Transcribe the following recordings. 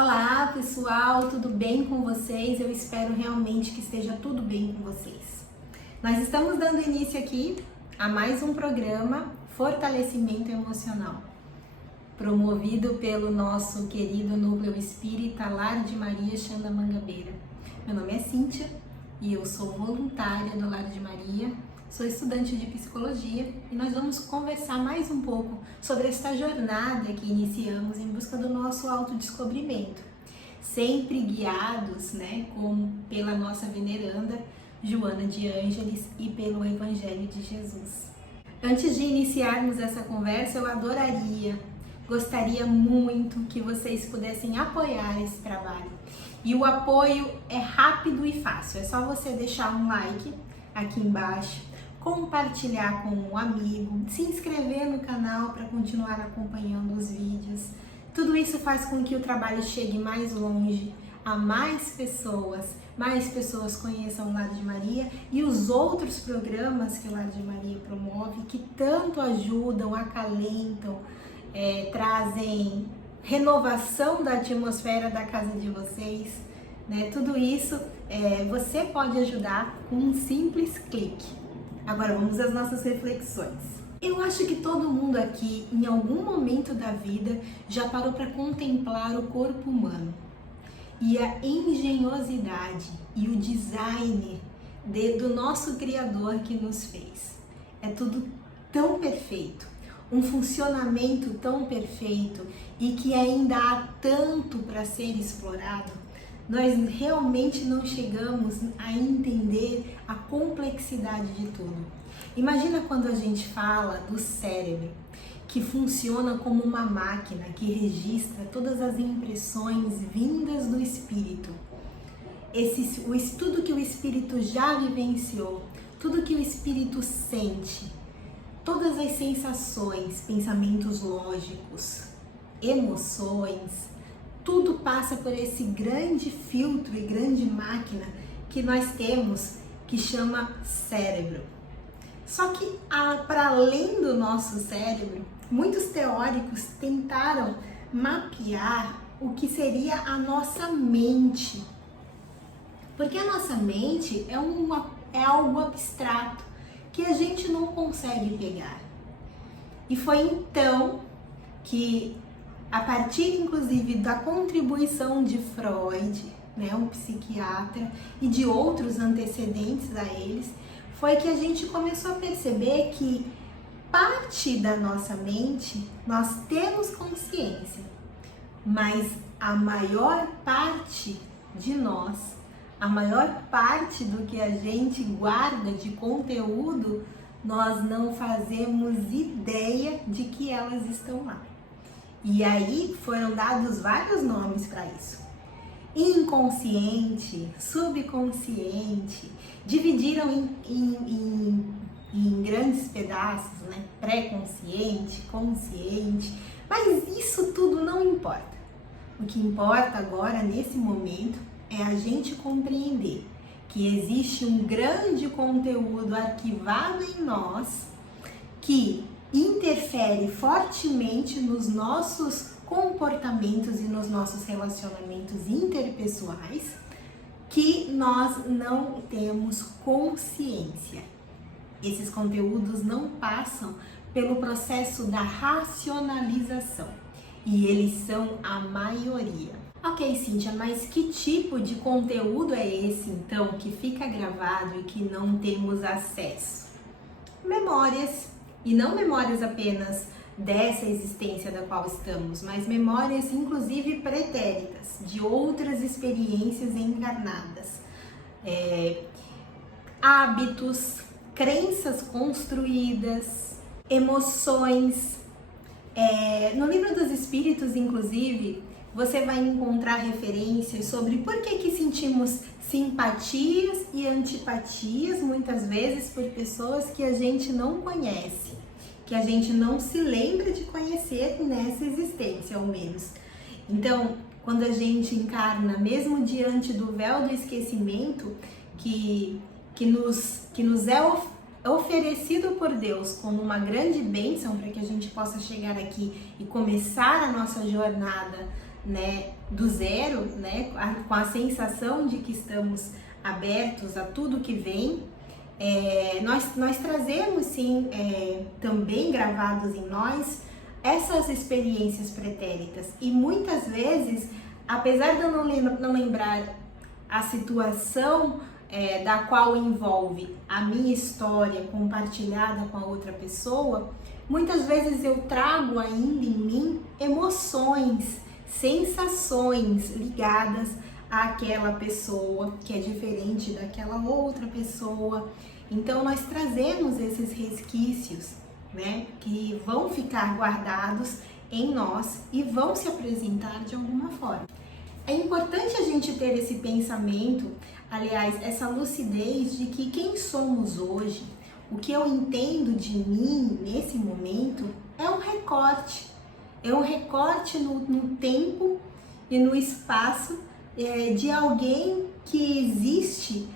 Olá pessoal, tudo bem com vocês? Eu espero realmente que esteja tudo bem com vocês. Nós estamos dando início aqui a mais um programa Fortalecimento Emocional, promovido pelo nosso querido Núcleo Espírita Lar de Maria Xanda Mangabeira. Meu nome é Cíntia e eu sou voluntária do Lar de Maria, sou estudante de psicologia e nós vamos conversar mais um pouco sobre esta jornada que iniciamos em busca do nosso autodescobrimento, sempre guiados, como pela nossa veneranda Joana de Ângeles e pelo Evangelho de Jesus. Antes de iniciarmos essa conversa, eu gostaria muito que vocês pudessem apoiar esse trabalho. E o apoio é rápido e fácil, é só você deixar um like aqui embaixo, compartilhar com um amigo, se inscrever no canal para continuar acompanhando os vídeos. Tudo isso faz com que o trabalho chegue mais longe, a mais pessoas conheçam o Lar de Maria e os outros programas que o Lar de Maria promove, que tanto ajudam, acalentam, trazem renovação da atmosfera da casa de vocês, Tudo isso você pode ajudar com um simples clique. Agora vamos às nossas reflexões. Eu acho que todo mundo aqui, em algum momento da vida, já parou para contemplar o corpo humano e a engenhosidade e o design do nosso Criador que nos fez. É tudo tão perfeito, um funcionamento tão perfeito e que ainda há tanto para ser explorado. Nós realmente não chegamos a entender a complexidade de tudo. Imagina quando a gente fala do cérebro, que funciona como uma máquina que registra todas as impressões vindas do espírito. Tudo que o espírito já vivenciou, tudo que o espírito sente, todas as sensações, pensamentos lógicos, emoções, tudo passa por esse grande filtro e grande máquina que nós temos, que chama cérebro. Só que, para além do nosso cérebro, muitos teóricos tentaram mapear o que seria a nossa mente. Porque a nossa mente é algo abstrato, que a gente não consegue pegar. E foi então que, a partir inclusive da contribuição de Freud, um psiquiatra, e de outros antecedentes a eles, foi que a gente começou a perceber que parte da nossa mente nós temos consciência, mas a maior parte de nós, a maior parte do que a gente guarda de conteúdo, nós não fazemos ideia de que elas estão lá. E aí foram dados vários nomes para isso. Inconsciente, subconsciente, dividiram em grandes pedaços, pré-consciente, consciente, mas isso tudo não importa. O que importa agora, nesse momento, é a gente compreender que existe um grande conteúdo arquivado em nós que interfere fortemente nos nossos comportamentos e nos nossos relacionamentos interpessoais, que nós não temos consciência. Esses conteúdos não passam pelo processo da racionalização e eles são a maioria. Ok, Cíntia, mas que tipo de conteúdo é esse então que fica gravado e que não temos acesso? Memórias. E não memórias apenas dessa existência da qual estamos, mas memórias inclusive pretéritas, de outras experiências encarnadas, hábitos, crenças construídas, emoções. No Livro dos Espíritos, inclusive, você vai encontrar referências sobre por que sentimos simpatias e antipatias, muitas vezes por pessoas que a gente não conhece, que a gente não se lembra de conhecer nessa existência, ao menos. Então, quando a gente encarna, mesmo diante do véu do esquecimento, que nos é oferecido por Deus como uma grande bênção para que a gente possa chegar aqui e começar a nossa jornada, do zero, né, com a sensação de que estamos abertos a tudo que vem. Nós trazemos sim, também gravados em nós, essas experiências pretéritas, e muitas vezes, apesar de eu não lembrar a situação da qual envolve a minha história compartilhada com a outra pessoa, muitas vezes eu trago ainda em mim emoções, sensações ligadas àquela pessoa que é diferente daquela outra pessoa. Então nós trazemos esses resquícios, né, que vão ficar guardados em nós e vão se apresentar de alguma forma. É importante a gente ter esse pensamento, aliás, essa lucidez de que quem somos hoje, o que eu entendo de mim nesse momento é um recorte. É um recorte no tempo e no espaço de alguém que existe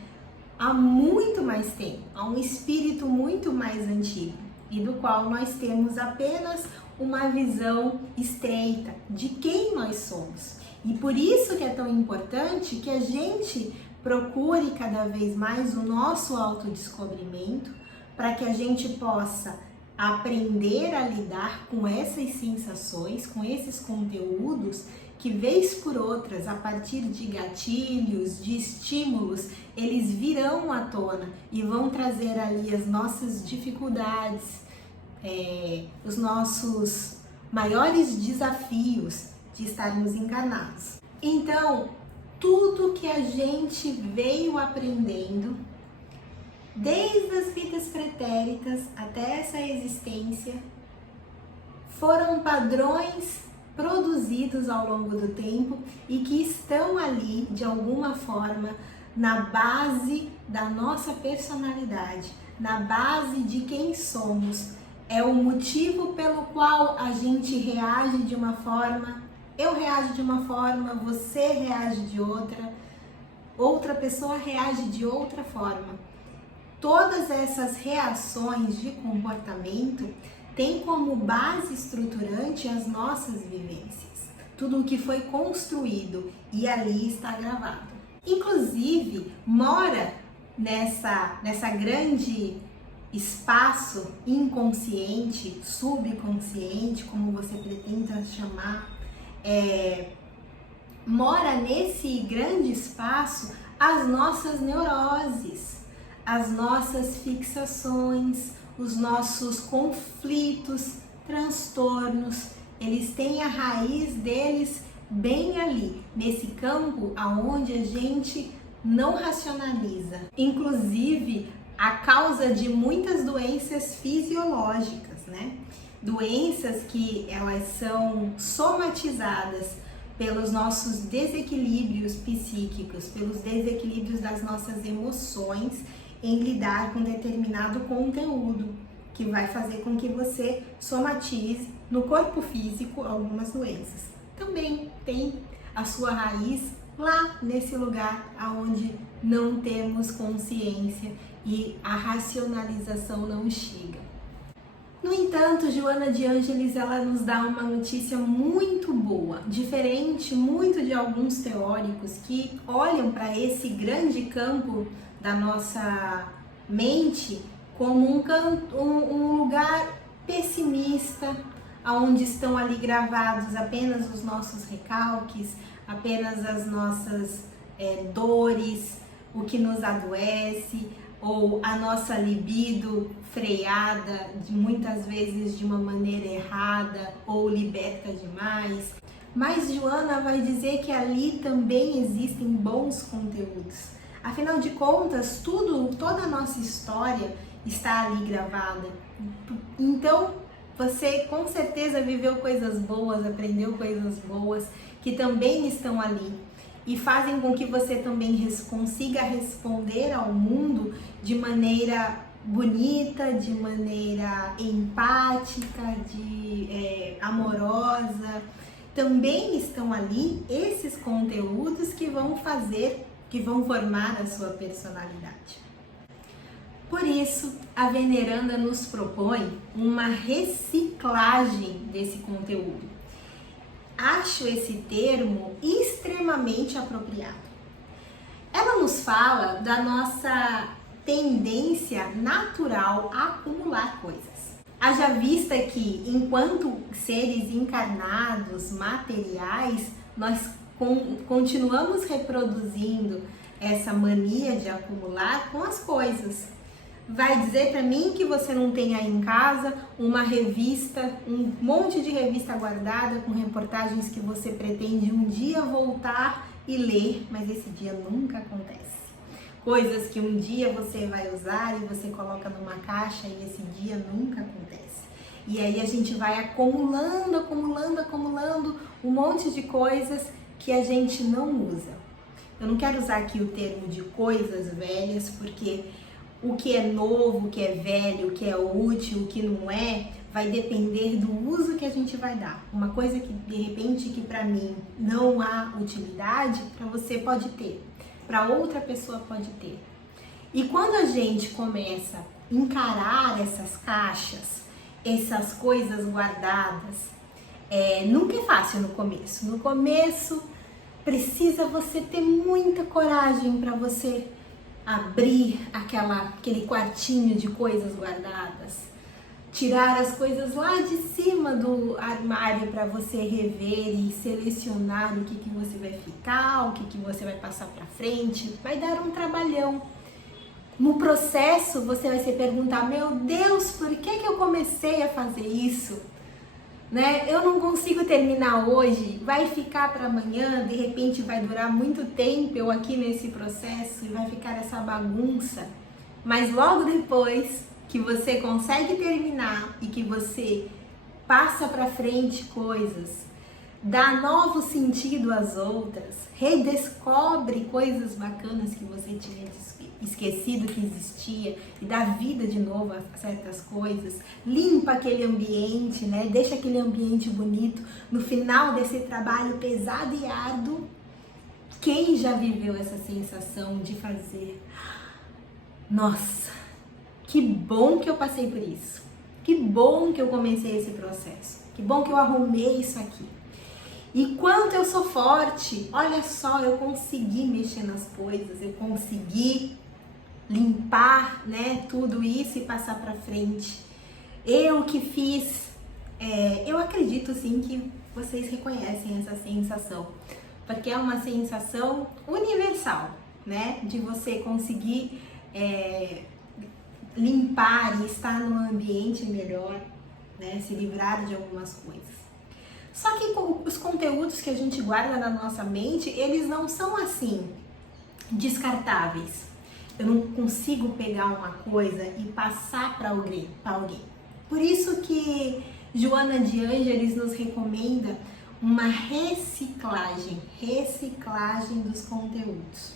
há muito mais tempo, há um espírito muito mais antigo e do qual nós temos apenas uma visão estreita de quem nós somos. E por isso que é tão importante que a gente procure cada vez mais o nosso autodescobrimento, para que a gente possa aprender a lidar com essas sensações, com esses conteúdos que, vez por outras, a partir de gatilhos, de estímulos, eles virão à tona e vão trazer ali as nossas dificuldades, os nossos maiores desafios de estarmos encarnados. Então, tudo que a gente veio aprendendo, desde as vidas pretéritas até essa existência, foram padrões produzidos ao longo do tempo e que estão ali, de alguma forma, na base da nossa personalidade, na base de quem somos. É o motivo pelo qual a gente reage de uma forma, eu reajo de uma forma, você reage de outra pessoa reage de outra forma. Todas essas reações de comportamento têm como base estruturante as nossas vivências, tudo o que foi construído e ali está gravado. Inclusive, mora nessa grande espaço inconsciente, subconsciente, como você pretenda chamar, mora nesse grande espaço as nossas neuroses, as nossas fixações, os nossos conflitos, transtornos. Eles têm a raiz deles bem ali, nesse campo aonde a gente não racionaliza. Inclusive, a causa de muitas doenças fisiológicas, né? Doenças que elas são somatizadas pelos nossos desequilíbrios psíquicos, pelos desequilíbrios das nossas emoções em lidar com determinado conteúdo, que vai fazer com que você somatize no corpo físico algumas doenças. Também tem a sua raiz lá nesse lugar onde não temos consciência e a racionalização não chega. No entanto, Joana de Ângeles, ela nos dá uma notícia muito boa, diferente muito de alguns teóricos que olham para esse grande campo da nossa mente como um lugar pessimista, onde estão ali gravados apenas os nossos recalques, apenas as nossas dores, o que nos adoece, ou a nossa libido freada, muitas vezes de uma maneira errada ou liberta demais. Mas Joana vai dizer que ali também existem bons conteúdos. Afinal de contas, toda a nossa história está ali gravada. Então, você com certeza viveu coisas boas, aprendeu coisas boas que também estão ali e fazem com que você também consiga responder ao mundo de maneira bonita, de maneira empática, amorosa. Também estão ali esses conteúdos que vão formar a sua personalidade. Por isso, a Veneranda nos propõe uma reciclagem desse conteúdo. acho esse termo extremamente apropriado. Ela nos fala da nossa tendência natural a acumular coisas. Haja vista que, enquanto seres encarnados, materiais, nós continuamos reproduzindo essa mania de acumular com as coisas. Vai dizer para mim que você não tem aí em casa uma revista, um monte de revista guardada com reportagens que você pretende um dia voltar e ler, mas esse dia nunca acontece. Coisas que um dia você vai usar e você coloca numa caixa e esse dia nunca acontece. E aí a gente vai acumulando um monte de coisas que a gente não usa. Eu não quero usar aqui o termo de coisas velhas, porque o que é novo, o que é velho, o que é útil, o que não é, vai depender do uso que a gente vai dar. Uma coisa que de repente que para mim não há utilidade, para você pode ter, para outra pessoa pode ter. E quando a gente começa a encarar essas caixas, essas coisas guardadas, nunca é fácil no começo. No começo precisa você ter muita coragem para você abrir aquele quartinho de coisas guardadas, tirar as coisas lá de cima do armário para você rever e selecionar o que você vai ficar, o que você vai passar para frente. Vai dar um trabalhão. No processo você vai se perguntar: meu Deus, por que eu comecei a fazer isso? Né? Eu não consigo terminar hoje, vai ficar para amanhã, de repente vai durar muito tempo eu aqui nesse processo e vai ficar essa bagunça. Mas logo depois que você consegue terminar e que você passa para frente coisas, dá novo sentido às outras, redescobre coisas bacanas que você tinha esquecido que existia e dá vida de novo a certas coisas, limpa aquele ambiente, né? Deixa aquele ambiente bonito. No final desse trabalho pesado e árduo, quem já viveu essa sensação de fazer: nossa, que bom que eu passei por isso, que bom que eu comecei esse processo, que bom que eu arrumei isso aqui. E quanto eu sou forte, olha só, eu consegui mexer nas coisas, eu consegui limpar, né, tudo isso e passar para frente. Eu que fiz, eu acredito sim que vocês reconhecem essa sensação, porque é uma sensação universal, né, de você conseguir limpar e estar num ambiente melhor, né, se livrar de algumas coisas. Só que os conteúdos que a gente guarda na nossa mente, eles não são assim descartáveis. Eu não consigo pegar uma coisa e passar para alguém. Por isso que Joana de Ângeles nos recomenda uma reciclagem dos conteúdos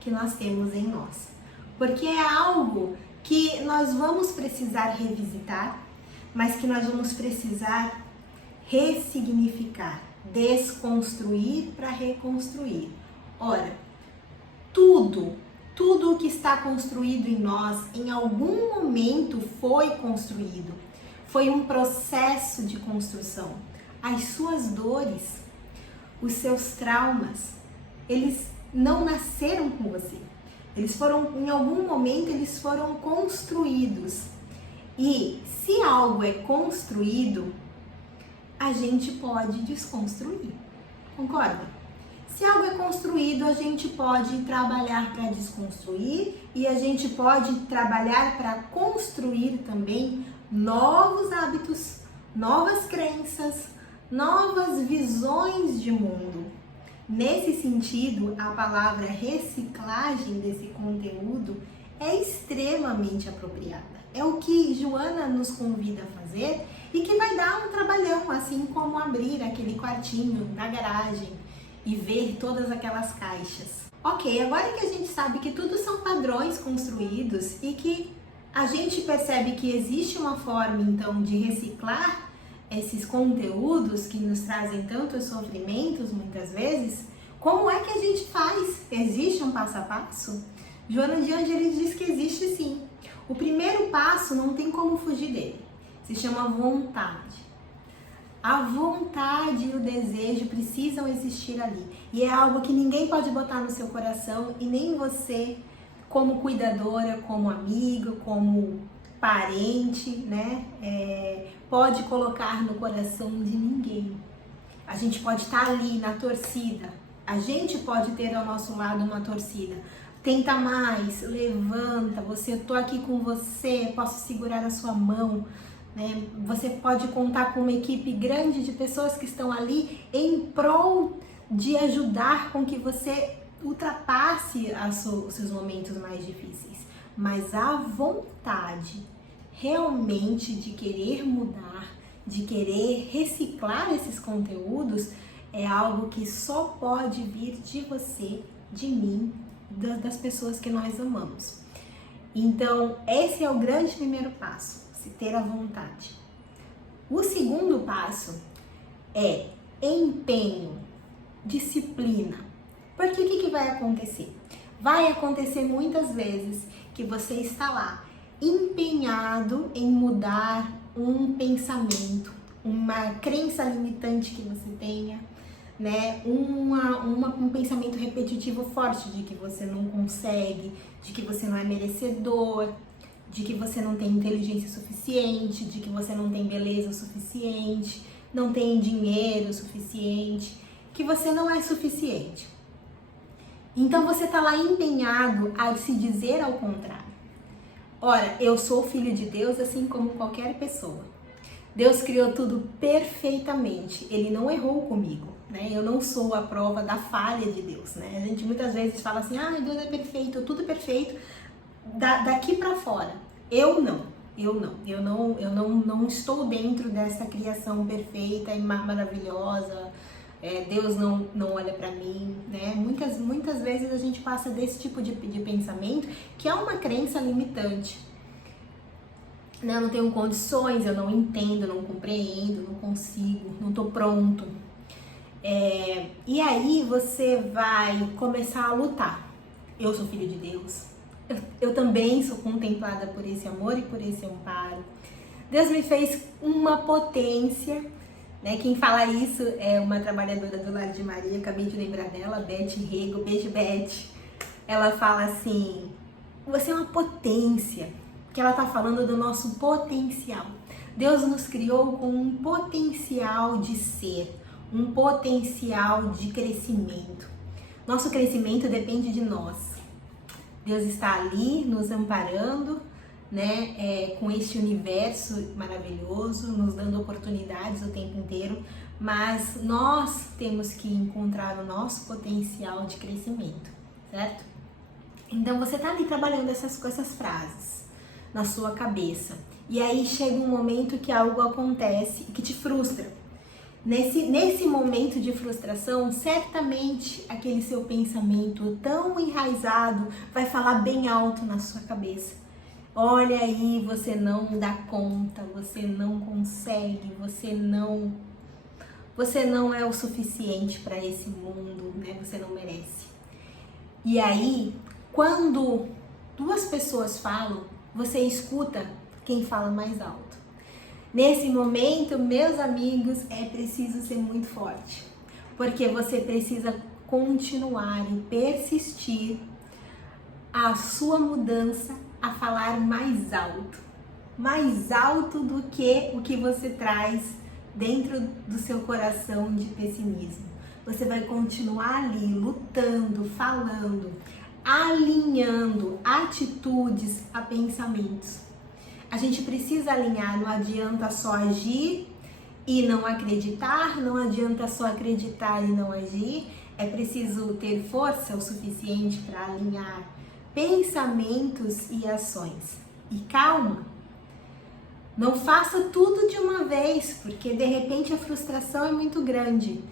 que nós temos em nós. Porque é algo que nós vamos precisar revisitar, mas que nós vamos precisar ressignificar, desconstruir para reconstruir. Ora, tudo o que está construído em nós, em algum momento foi construído. Foi um processo de construção. As suas dores, os seus traumas, eles não nasceram com você. Eles foram, em algum momento, eles foram construídos. E se algo é construído, a gente pode desconstruir. Concorda? Se algo é construído, a gente pode trabalhar para desconstruir e a gente pode trabalhar para construir também novos hábitos, novas crenças, novas visões de mundo. Nesse sentido, a palavra reciclagem desse conteúdo é extremamente apropriada. É o que Joana nos convida a fazer e que vai dar um trabalhão, assim como abrir aquele quartinho da garagem e ver todas aquelas caixas. Ok, agora que a gente sabe que tudo são padrões construídos e que a gente percebe que existe uma forma então de reciclar esses conteúdos que nos trazem tantos sofrimentos muitas vezes, como é que a gente faz? Existe um passo a passo? Joana de Ângeles diz que existe sim. O primeiro passo não tem como fugir dele, se chama vontade. A vontade e o desejo precisam existir ali. E é algo que ninguém pode botar no seu coração e nem você, como cuidadora, como amigo, como parente, né? Pode colocar no coração de ninguém. A gente pode estar ali na torcida. A gente pode ter ao nosso lado uma torcida. Tenta mais, levanta, eu tô aqui com você, posso segurar a sua mão. Né? Você pode contar com uma equipe grande de pessoas que estão ali em prol de ajudar com que você ultrapasse os seus momentos mais difíceis. Mas a vontade realmente de querer mudar, de querer reciclar esses conteúdos, é algo que só pode vir de você, de mim, das pessoas que nós amamos. Então, esse é o grande primeiro passo. Se ter a vontade. O segundo passo é empenho, disciplina. Porque o que vai acontecer? Vai acontecer muitas vezes que você está lá empenhado em mudar um pensamento, uma crença limitante que você tenha, né? Um pensamento repetitivo forte de que você não consegue, de que você não é merecedor, de que você não tem inteligência suficiente, de que você não tem beleza suficiente, não tem dinheiro suficiente, que você não é suficiente. Então você está lá empenhado a se dizer ao contrário. Ora, eu sou filho de Deus assim como qualquer pessoa. Deus criou tudo perfeitamente, Ele não errou comigo, né? Eu não sou a prova da falha de Deus, né? A gente muitas vezes fala assim, Deus é perfeito, tudo perfeito, daqui para fora. Eu não estou dentro dessa criação perfeita e maravilhosa. Deus não olha para mim, né? Muitas vezes a gente passa desse tipo de pensamento, que é uma crença limitante. Eu não tenho condições, eu não entendo, não compreendo, não consigo, não estou pronto. E aí você vai começar a lutar. Eu sou filho de Deus. Eu também sou contemplada por esse amor e por esse amparo. Deus me fez uma potência, né? Quem fala isso é uma trabalhadora do Lar de Maria, acabei de lembrar dela, Beth Rego, beijo Beth. Ela fala assim, você é uma potência, que ela tá falando do nosso potencial. Deus nos criou com um potencial de ser, um potencial de crescimento. Nosso crescimento depende de nós. Deus está ali nos amparando, né, com este universo maravilhoso, nos dando oportunidades o tempo inteiro, mas nós temos que encontrar o nosso potencial de crescimento, certo? Então você está ali trabalhando com essas frases na sua cabeça, e aí chega um momento que algo acontece que te frustra. Nesse momento de frustração, certamente aquele seu pensamento tão enraizado vai falar bem alto na sua cabeça. Olha aí, você não dá conta, você não consegue, você não é o suficiente para esse mundo, né? Você não merece. E aí, quando duas pessoas falam, você escuta quem fala mais alto. Nesse momento, meus amigos, é preciso ser muito forte, porque você precisa continuar e persistir a sua mudança a falar mais alto do que o que você traz dentro do seu coração de pessimismo. Você vai continuar ali lutando, falando, alinhando atitudes a pensamentos. A gente precisa alinhar, não adianta só agir e não acreditar, não adianta só acreditar e não agir, é preciso ter força o suficiente para alinhar pensamentos e ações. E calma, não faça tudo de uma vez, porque de repente a frustração é muito grande.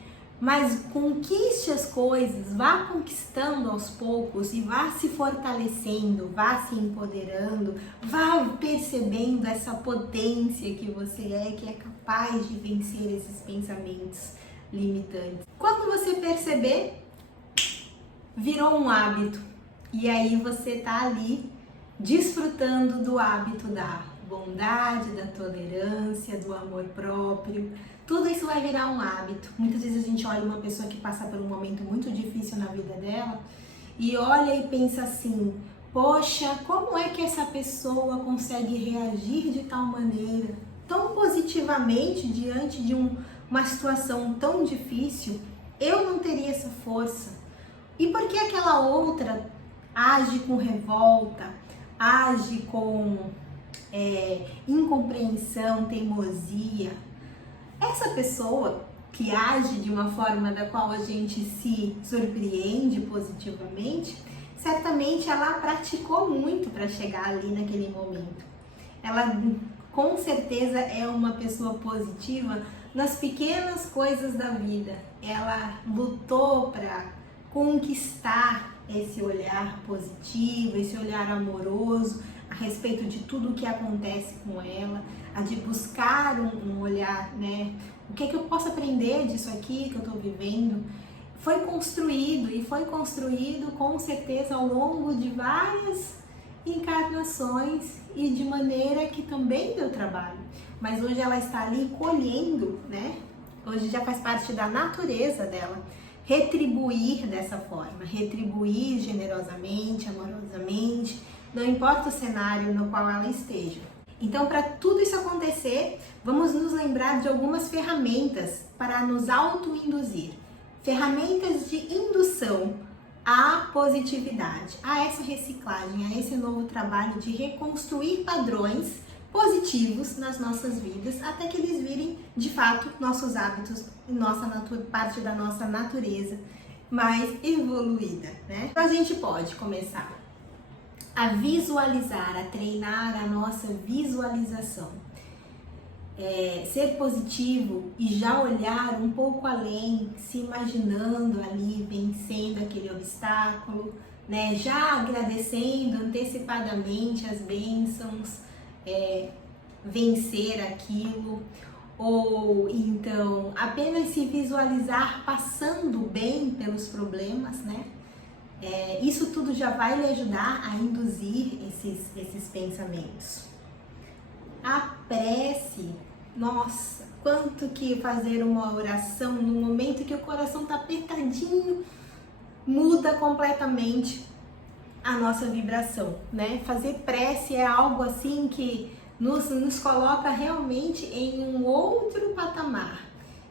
Mas conquiste as coisas, vá conquistando aos poucos e vá se fortalecendo, vá se empoderando, vá percebendo essa potência que você é, que é capaz de vencer esses pensamentos limitantes. Quando você perceber, virou um hábito e aí você tá ali desfrutando do hábito da bondade, da tolerância, do amor próprio. tudo isso vai virar um hábito. Muitas vezes a gente olha uma pessoa que passa por um momento muito difícil na vida dela e olha e pensa assim: poxa, como é que essa pessoa consegue reagir de tal maneira, tão positivamente diante de uma situação tão difícil? Eu não teria essa força. E por que aquela outra age com revolta, age com incompreensão, teimosia? Essa pessoa que age de uma forma da qual a gente se surpreende positivamente, certamente ela praticou muito para chegar ali naquele momento. Ela com certeza é uma pessoa positiva nas pequenas coisas da vida. Ela lutou para conquistar esse olhar positivo, esse olhar amoroso a respeito de tudo o que acontece com ela, a de buscar um olhar, né? O que é que eu posso aprender disso aqui que eu estou vivendo? Foi construído com certeza ao longo de várias encarnações e de maneira que também deu trabalho. Mas hoje ela está ali colhendo, né? Hoje já faz parte da natureza dela retribuir dessa forma, retribuir generosamente, amorosamente, não importa o cenário no qual ela esteja. Então, para tudo isso acontecer, vamos nos lembrar de algumas ferramentas para nos auto-induzir. Ferramentas de indução à positividade, a essa reciclagem, a esse novo trabalho de reconstruir padrões positivos nas nossas vidas, até que eles virem, de fato, nossos hábitos, parte da nossa natureza mais evoluída, né? Então, a gente pode começar a visualizar, a treinar a nossa visualização. Ser positivo e já olhar um pouco além, se imaginando ali vencendo aquele obstáculo, né? Já agradecendo antecipadamente as bênçãos, vencer aquilo, ou então apenas se visualizar passando bem pelos problemas, né? Isso tudo já vai lhe ajudar a induzir esses pensamentos. A prece, nossa, quanto que fazer uma oração no momento que o coração está apertadinho muda completamente a nossa vibração, né? Fazer prece é algo assim que nos coloca realmente em um outro patamar.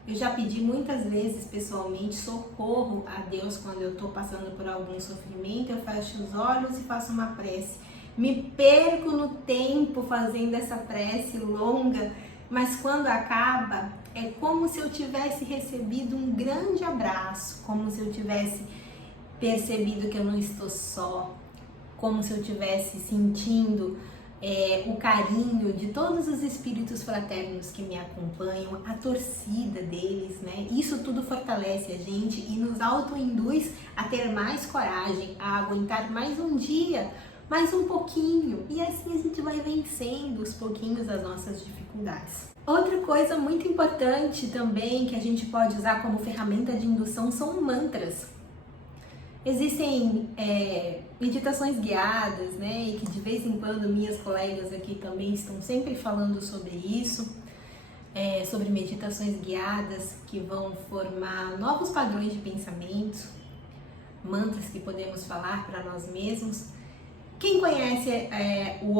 Eu já pedi muitas vezes pessoalmente socorro a Deus quando eu estou passando por algum sofrimento. Eu fecho os olhos e faço uma prece. Me perco no tempo fazendo essa prece longa, mas quando acaba é como se eu tivesse recebido um grande abraço, como se eu tivesse percebido que eu não estou só, como se eu estivesse sentindo o carinho de todos os espíritos fraternos que me acompanham, a torcida deles, né? Isso tudo fortalece a gente e nos autoinduz a ter mais coragem, a aguentar mais um dia, mais um pouquinho, e assim a gente vai vencendo os pouquinhos as nossas dificuldades. Outra coisa muito importante também que a gente pode usar como ferramenta de indução são mantras. Existem meditações guiadas, né, e que de vez em quando minhas colegas aqui também estão sempre falando sobre isso, sobre meditações guiadas que vão formar novos padrões de pensamentos, mantras que podemos falar para nós mesmos. Quem conhece o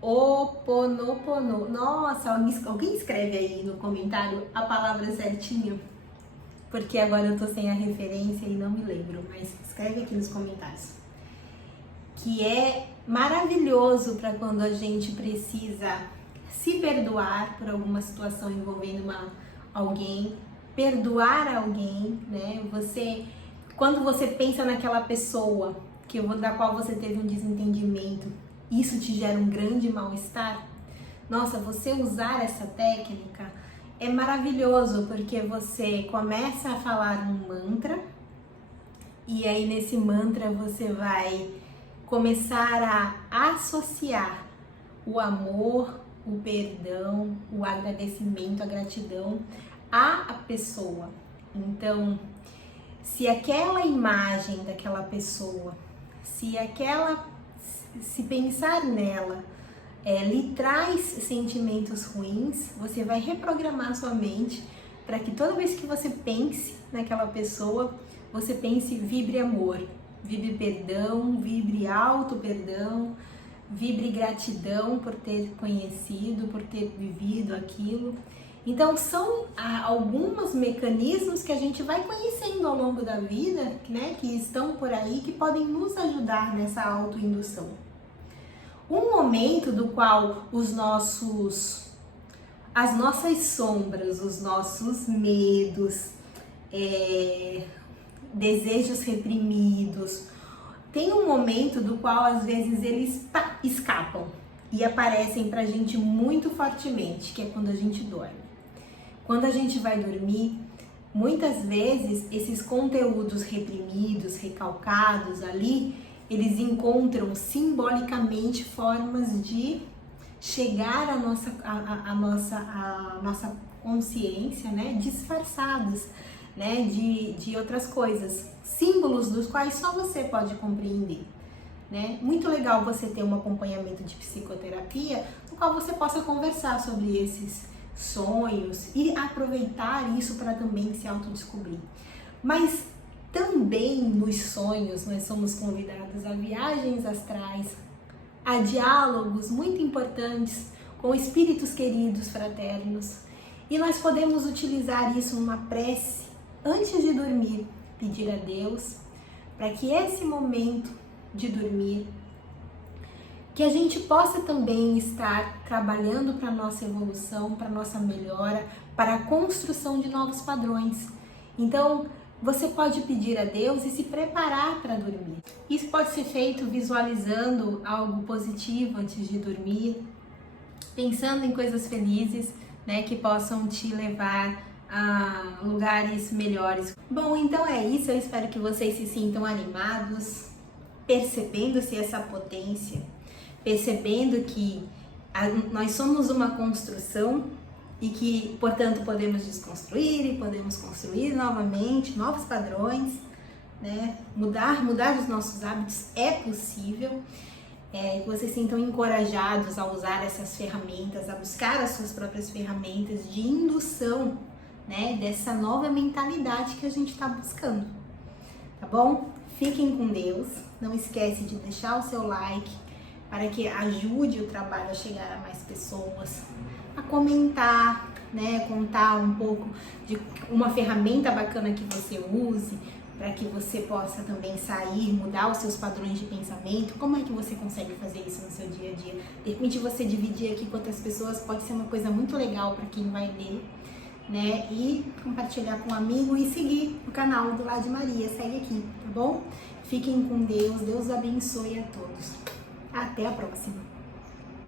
Ho'oponopono? Nossa, alguém escreve aí no comentário a palavra certinho? Porque agora eu tô sem a referência e não me lembro, mas escreve aqui nos comentários. Que é maravilhoso para quando a gente precisa se perdoar por alguma situação envolvendo alguém, perdoar alguém, né? Quando você pensa naquela pessoa da qual você teve um desentendimento, isso te gera um grande mal-estar. Nossa, você usar essa técnica é maravilhoso, porque você começa a falar um mantra e aí nesse mantra você vai começar a associar o amor, o perdão, o agradecimento, a gratidão à pessoa. Então, se aquela imagem daquela pessoa, se pensar nela lhe traz sentimentos ruins, você vai reprogramar sua mente para que toda vez que você pense naquela pessoa, você pense, vibre amor, vibre perdão, vibre auto perdão, vibre gratidão por ter conhecido, por ter vivido aquilo. Então são alguns mecanismos que a gente vai conhecendo ao longo da vida, né, que estão por aí, que podem nos ajudar nessa autoindução. Um momento do qual as nossas sombras, os nossos medos, desejos reprimidos, tem um momento do qual às vezes eles escapam e aparecem pra gente muito fortemente, que é quando a gente dorme. Quando a gente vai dormir, muitas vezes esses conteúdos reprimidos, recalcados ali, eles encontram simbolicamente formas de chegar à nossa consciência, né, disfarçados, né, de outras coisas, símbolos dos quais só você pode compreender, né? Muito legal você ter um acompanhamento de psicoterapia, no qual você possa conversar sobre esses sonhos e aproveitar isso para também se autodescobrir. Mas também nos sonhos nós somos convidados a viagens astrais, a diálogos muito importantes com espíritos queridos, fraternos, e nós podemos utilizar isso numa prece antes de dormir, pedir a Deus para que esse momento de dormir, que a gente possa também estar trabalhando para a nossa evolução, para a nossa melhora, para a construção de novos padrões. Então, você pode pedir a Deus e se preparar para dormir. Isso pode ser feito visualizando algo positivo antes de dormir, pensando em coisas felizes, né, que possam te levar a lugares melhores. Bom, então é isso. Eu espero que vocês se sintam animados, percebendo-se essa potência, percebendo que nós somos uma construção e que, portanto, podemos desconstruir e podemos construir novamente novos padrões, né? Mudar os nossos hábitos é possível. Que vocês se sintam encorajados a usar essas ferramentas, a buscar as suas próprias ferramentas de indução, né, dessa nova mentalidade que a gente está buscando, tá bom? Fiquem com Deus, não esquece de deixar o seu like para que ajude o trabalho a chegar a mais pessoas, a comentar, né, contar um pouco de uma ferramenta bacana que você use, para que você possa também sair, mudar os seus padrões de pensamento. Como é que você consegue fazer isso no seu dia a dia? De repente você dividir aqui com outras pessoas pode ser uma coisa muito legal para quem vai ler, né? E compartilhar com um amigo e seguir o canal do Lar de Maria. Segue aqui, tá bom? Fiquem com Deus, Deus abençoe a todos. Até a próxima!